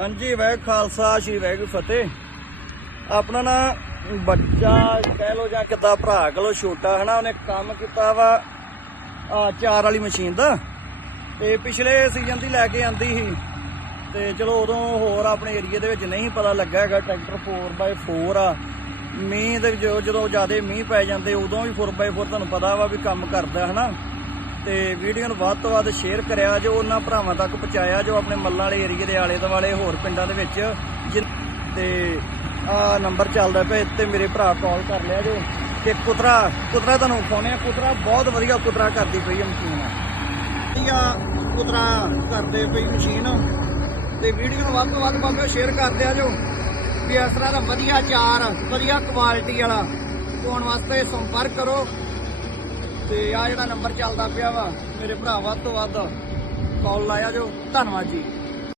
ਹਾਂਜੀ ਵੈਗ ਖਾਲਸਾ, ਸ਼੍ਰੀ ਵੈਗ ਫਤਿਹ। ਆਪਣਾ ਨਾ ਬੱਚਾ ਕਹਿ ਲੋ ਜਾਂ ਕਿੱਦਾਂ ਭਰਾ ਕਹ ਲੋ ਛੋਟਾ ਹਨਾ, ਉਹਨੇ ਕੰਮ ਕੀਤਾ ਵਾ, ਆ ਚਾਰ ਵਾਲੀ ਮਸ਼ੀਨ ਦਾ। ਤੇ ਪਿਛਲੇ ਸੀਜ਼ਨ ਦੀ ਲੈ ਕੇ ਆਂਦੀ ਸੀ। ਤੇ ਚਲੋ ਉਦੋਂ ਹੋਰ ਆਪਣੇ ਏਰੀਆ ਦੇ ਵਿੱਚ ਨਹੀਂ ਪਤਾ ਲੱਗਾ ਹੈਗਾ, ਟਰੈਕਟਰ 4x4 ਆ। ਮੀਂਹ ਦੇ ਜਦੋਂ ਜਦੋਂ ਜ਼ਿਆਦਾ ਮੀਂਹ ਪੈ ਜਾਂਦੇ, ਉਦੋਂ ਵੀ 4x4 ਤੁਹਾਨੂੰ ਪਤਾ ਵਾ ਵੀ ਕੰਮ ਕਰਦਾ ਹਨਾ। ਤੇ ਵੀਡੀਓ ਨੂੰ ਵੱਧ ਤੋਂ ਵੱਧ ਸ਼ੇਅਰ ਕਰਿਆ, ਜੋ ਉਹਨਾਂ ਭਰਾਵਾਂ ਤੱਕ ਪਹੁੰਚਾਇਆ, ਜੋ ਆਪਣੇ ਮੱਲਾਂ ਵਾਲੇ ਏਰੀਏ ਦੇ ਆਲੇ ਦੁਆਲੇ ਹੋਰ ਪਿੰਡਾਂ ਦੇ ਵਿੱਚ ਜਿਨ- ਤੇ ਆ ਨੰਬਰ ਚੱਲਦਾ ਪਿਆ, ਇੱਥੇ ਮੇਰੇ ਭਰਾ ਕਾਲ ਕਰ ਲਿਆ ਜੋ। ਤੇ ਕੁਤਰਾ ਕੁਤਰਾ ਤੁਹਾਨੂੰ ਫੋਨੇ ਕੁਤਰਾ ਬਹੁਤ ਵਧੀਆ ਕੁਤਰਾ ਕਰਦੀ ਪਈ ਹੈ ਮਸ਼ੀਨ ਵਧੀਆ ਕੁਤਰਾ ਕਰਦੇ ਪਈ ਮਸ਼ੀਨ ਤੇ ਵੀਡੀਓ ਨੂੰ ਵੱਧ ਤੋਂ ਵੱਧ ਬਾਬਾ ਸ਼ੇਅਰ ਕਰਦੇ ਆ ਜੋ। ਵੀ ਇਸ ਤਰ੍ਹਾਂ ਦਾ ਵਧੀਆ ਚਾਰ ਵਧੀਆ ਕੁਆਲਿਟੀ ਵਾਲਾ। ਪਾਉਣ ਵਾਸਤੇ ਸੰਪਰਕ ਕਰੋ। ਤੇ ਆ ਜਿਹੜਾ ਨੰਬਰ ਚੱਲਦਾ ਪਿਆ ਵਾ, ਮੇਰੇ ਭਰਾ ਵੱਧ ਤੋਂ ਵੱਧ ਕਾਲ ਲਾਇਆ ਜੋ। ਧੰਨਵਾਦ ਜੀ।